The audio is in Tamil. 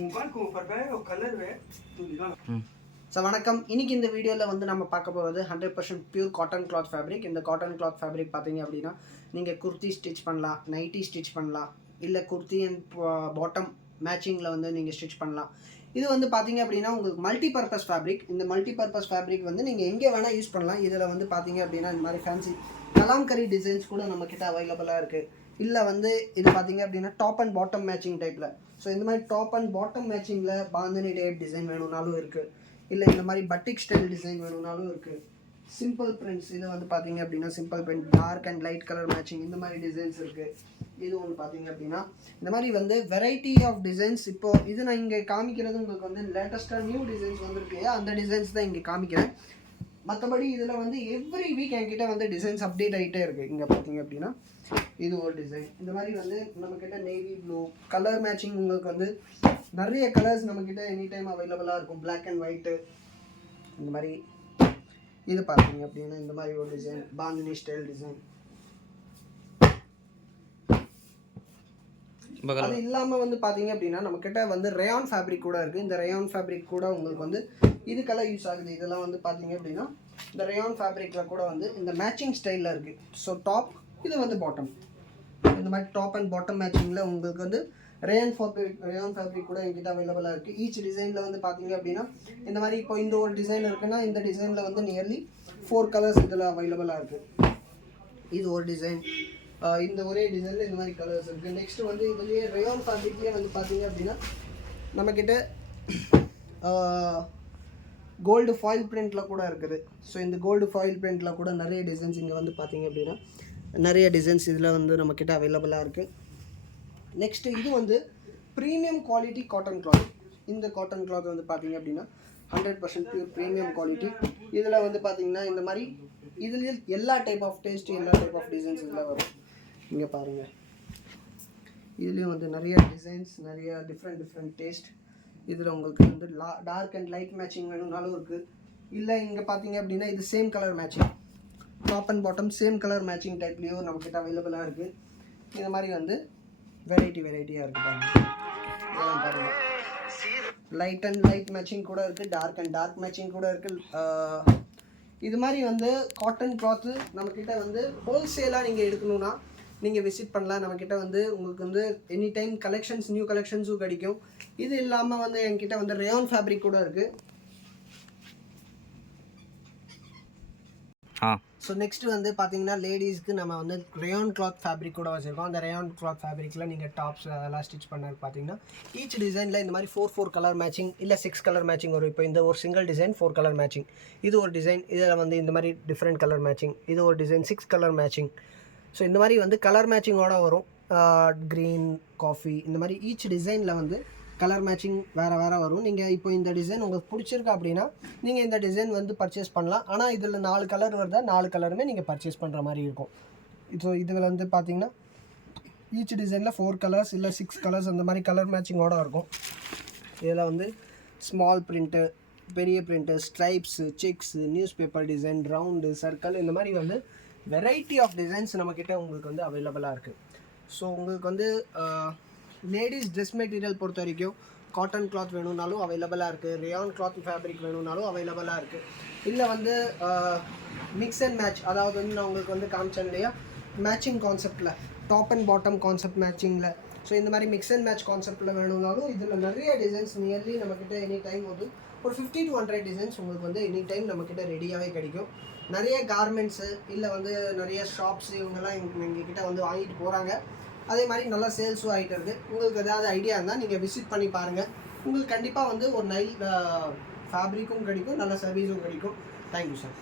मोबाइल को ऊपर पे और कलर है तो निकाल ஸோ வணக்கம். இன்றைக்கி இந்த வீடியோவில் வந்து நம்ம பார்க்க போகிறது 100% பியூர் காட்டன் கிளாத் ஃபேப்ரிக். இந்த காட்டன் கிளாத் ஃபேப்ரிக் பார்த்தீங்க அப்படின்னா நீங்கள் குர்த்தி ஸ்டிச் பண்ணலாம், நைட்டி ஸ்டிச் பண்ணலாம், இல்லை குர்த்தி அண்ட் பாட்டம் மேட்சிங்கில் வந்து நீங்கள் ஸ்டிச் பண்ணலாம். இது வந்து பார்த்தீங்க அப்படின்னா உங்களுக்கு மல்டி பர்பஸ் ஃபேப்ரிக். இந்த மல்டி பர்பஸ் ஃபேப்ரிக் வந்து நீங்கள் எங்கே வேணால் யூஸ் பண்ணலாம். இதில் வந்து பார்த்தீங்க அப்படின்னா இந்த மாதிரி ஃபேன்சி கலாம்கரி டிசைன்ஸ் கூட நம்மக்கிட்ட அவைலபிளாக இருக்குது. இல்லை வந்து இது பார்த்தீங்க அப்படின்னா டாப் அண்ட் பாட்டம் மேட்சிங் டைப்பில். ஸோ இந்த மாதிரி டாப் அண்ட் பாட்டம் மேட்சிங்கில் பாந்தனி டைப் டிசைன் வேணும்னாலும் இருக்குது. இல்லை இந்த மாதிரி பட்டிக் ஸ்டைல் டிசைன் வேணும்னாலும் இருக்குது. சிம்பிள் பிரிண்ட்ஸ் இது வந்து பார்த்தீங்க அப்படின்னா simple print dark and light colour matching இந்த மாதிரி டிசைன்ஸ் இருக்குது. இது ஒன்று பார்த்தீங்க அப்படின்னா இந்த மாதிரி வந்து வெரைட்டி ஆஃப் டிசைன்ஸ். இப்போது இது நான் இங்கே காமிக்கிறது உங்களுக்கு வந்து லேட்டஸ்ட்டாக நியூ டிசைன்ஸ் வந்துருக்கு, அந்த டிசைன்ஸ் தான் இங்கே காமிக்கிறேன். மற்றபடி இதில் வந்து எவ்ரி வீக் என்கிட்ட வந்து டிசைன்ஸ் அப்டேட் ஆகிட்டே இருக்குது. இங்கே பார்த்தீங்க அப்படின்னா இது ஒரு டிசைன். இந்த மாதிரி வந்து நம்மக்கிட்ட நேவி ப்ளூ கலர் மேட்சிங் உங்களுக்கு வந்து நிறைய கலர்ஸ் நம்மக்கிட்ட எனி டைம் அவைலபிளாக இருக்கும். பிளாக் அண்ட் ஒயிட்டு இந்த மாதிரி. இது பார்த்தீங்க அப்படின்னா இந்த மாதிரி ஒரு டிசைன் பாந்தினி ஸ்டைல் டிசைன். அது இல்லாமல் வந்து பார்த்தீங்க அப்படின்னா நம்மக்கிட்ட வந்து ரயான் ஃபேப்ரிக் கூட இருக்குது. இந்த ரயான் ஃபேப்ரிக் கூட உங்களுக்கு வந்து இதுக்கெல்லாம் யூஸ் ஆகுது. இதெல்லாம் வந்து பார்த்தீங்க அப்படின்னா இந்த ரயான் ஃபேப்ரிக்கில் கூட வந்து இந்த மேட்சிங் ஸ்டைலில் இருக்குது. ஸோ டாப் இது வந்து பாட்டம் இந்த மாதிரி டாப் அண்ட் பாட்டம் மேட்சிங்கில் உங்களுக்கு வந்து ரயான் ஃபேப்ரிக் கூட என்கிட்ட அவைலபிளாக இருக்குது. ஈச் டிசைனில் வந்து பார்த்தீங்க அப்படின்னா இந்த மாதிரி இப்போ இந்த ஒரு டிசைன் இருக்குன்னா இந்த டிசைனில் வந்து நியர்லி 4 கலர்ஸ் இதில் அவைலபிளாக இருக்குது. இது ஒரு டிசைன். இந்த ஒரே டிசைனில் இந்த மாதிரி கலர்ஸ் இருக்குது. நெக்ஸ்ட்டு வந்து இதுலேயே ரயான் ஃபேப்ரிக்லேயே வந்து பார்த்தீங்க அப்படின்னா நம்மக்கிட்ட கோல்டு ஃபாயில் பிரிண்டில் கூட இருக்குது. ஸோ இந்த கோல்டு ஃபாயில் பிரிண்டில் கூட நிறைய டிசைன்ஸ் இங்கே வந்து பார்த்தீங்க அப்படின்னா நிறைய டிசைன்ஸ் இதில் வந்து நம்மக்கிட்ட அவைலபிளாக இருக்குது. நெக்ஸ்ட்டு இது வந்து ப்ரீமியம் குவாலிட்டி காட்டன் கிளாத். இந்த காட்டன் கிளாத் வந்து பார்த்தீங்க அப்படின்னா 100% பியூர் ப்ரீமியம் குவாலிட்டி. இதில் வந்து பார்த்தீங்கன்னா இந்த மாதிரி இதுலேயே எல்லா டைப் ஆஃப் டேஸ்ட் எல்லா டைப் ஆஃப் டிசைன்ஸ் இதில் வரும். இங்கே பாருங்கள், இதுலேயும் வந்து நிறைய டிசைன்ஸ் நிறைய டிஃப்ரெண்ட் டேஸ்ட். இதில் உங்களுக்கு வந்து டார்க் அண்ட் லைட் மேட்சிங் வேணும்னாலும் இருக்குது. இல்லை இங்கே பார்த்தீங்க அப்படின்னா இது same colour matching top and bottom same colour matching டைப்லேயும் நம்மக்கிட்ட அவைலபிளாக இருக்குது. இந்த மாதிரி வந்து வெரைட்டியாக இருக்குது பாருங்கள். லைட் அண்ட் லைட் மேட்சிங் கூட இருக்குது, டார்க் அண்ட் டார்க் மேட்சிங் கூட இருக்குது. இது மாதிரி வந்து காட்டன் கிளாத்து நம்மக்கிட்ட வந்து ஹோல்சேலாக நீங்கள் எடுக்கணுன்னா நீங்கள் விசிட் பண்ணலாம். நம்மக்கிட்ட வந்து உங்களுக்கு வந்து எனி டைம் கலெக்ஷன்ஸ் நியூ கலெக்ஷன்ஸும் கிடைக்கும். இது இல்லாமல் வந்து என்கிட்ட வந்து ரயான் ஃபேப்ரிக் கூட இருக்குது. ஸோ நெக்ஸ்ட்டு வந்து பார்த்தீங்கன்னா லேடிஸ்க்கு நம்ம வந்து ரயான் கிளாத் ஃபேப்ரிக் கூட வச்சுருக்கோம். அந்த ரயான் கிளாத் ஃபேப்ரிக்கில் நீங்கள் டாப்ஸ் அதெல்லாம் ஸ்டிச் பண்ணது பார்த்தீங்கன்னா ஈச் டிசைனில் இந்த மாதிரி 4 கலர் மேட்சிங் இல்லை 6 கலர் மேட்சிங் வரும். இப்போ இந்த ஒரு சிங்கிள் டிசைன் 4 கலர் மேட்சிங், இது ஒரு டிசைன் இதில் வந்து இந்த மாதிரி டிஃப்ரெண்ட் கலர் மேட்சிங், இது ஒரு டிசைன் 6 கலர் மேட்சிங். ஸோ இந்த மாதிரி வந்து கலர் மேட்சிங்கோடு வரும். க்ரீன் காஃபி இந்த மாதிரி ஈச் டிசைனில் வந்து கலர் மேட்சிங் வேறு வரும். நீங்கள் இப்போ இந்த டிசைன் உங்களுக்கு பிடிச்சிருக்கு அப்படின்னா நீங்கள் இந்த டிசைன் வந்து பர்ச்சேஸ் பண்ணலாம். ஆனால் இதில் 4 கலர் வருதா 4 கலருமே நீங்கள் பர்ச்சேஸ் பண்ணுற மாதிரி இருக்கும். ஸோ இதில் வந்து பார்த்தீங்கன்னா ஈச் டிசைனில் 4 கலர்ஸ் இல்லை 6 கலர்ஸ் அந்த மாதிரி கலர் மேட்சிங்கோடு இருக்கும். இதில் வந்து ஸ்மால் பிரிண்ட்டு, பெரிய print, stripes, sex, news paper design, round, circle இந்த மாதிரி வந்து வெரைட்டி ஆஃப் டிசைன்ஸ் நம்மக்கிட்ட உங்களுக்கு வந்து அவைலபிளாக இருக்குது. ஸோ உங்களுக்கு வந்து லேடிஸ் ட்ரெஸ் மெட்டீரியல் பொறுத்த வரைக்கும் காட்டன் கிளாத் வேணும்னாலும் அவைலபிளாக இருக்குது. ரயான் கிளாத் ஃபேப்ரிக் வேணும்னாலும் அவைலபிளாக இருக்குது. இல்லை வந்து மிக்ஸ் அண்ட் மேட்ச், அதாவது வந்து நான் உங்களுக்கு வந்து காமிச்சேன் இல்லையா மேட்சிங் கான்செப்டில் டாப் அண்ட் பாட்டம் கான்செப்ட் மேட்சிங்கில். ஸோ இந்த மாதிரி மிக்ஸ் அண்ட் மேட்ச் கான்செப்டில் வேணும்னாலும் இதில் நிறைய டிசைன்ஸ் நியர்லி நம்மக்கிட்ட எனி டைம் வந்து ஒரு 50 to 100 டிசைன்ஸ் உங்களுக்கு வந்து எனி டைம் நம்மக்கிட்ட ரெடியாகவே கிடைக்கும். நிறைய கார்மெண்ட்ஸு இல்லை வந்து நிறைய ஷாப்ஸ் இவங்கெல்லாம் எங்ககிட்ட வந்து வாங்கிட்டு போகிறாங்க. அதே மாதிரி நல்லா சேல்ஸும் ஆகிட்டு இருக்குது. உங்களுக்கு ஏதாவது ஐடியா இருந்தால் நீங்கள் விசிட் பண்ணி பாருங்கள். உங்களுக்கு கண்டிப்பாக வந்து ஒரு ஃபேப்ரிக்கும் கிடைக்கும், நல்ல சர்வீஸும் கிடைக்கும். Thank you sir.